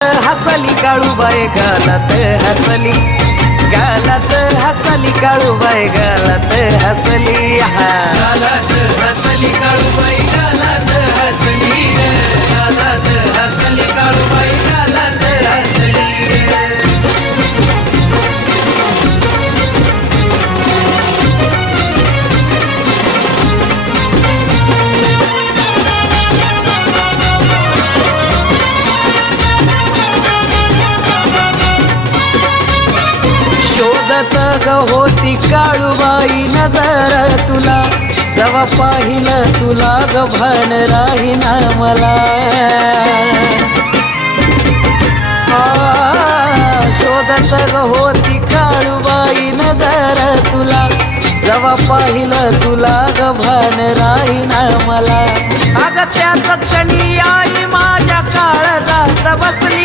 हसली काळूबाई गालात हसली, गालात हसली काळूबाई गालात हसली, गालात हसली काळूबाई गालात हसली, गालात हसली काळूबाई गालात हसली. शोधत ग होती काळूबाई नजर तुला, जवा पाहिलं तुला ग भान राहीना मला. शोधत ग होती काळूबाई नजर तुला, जवा पाहिलं तुला ग भान राहीना मला. अग त्याच क्षणी आई माझ्या काळजात बसली.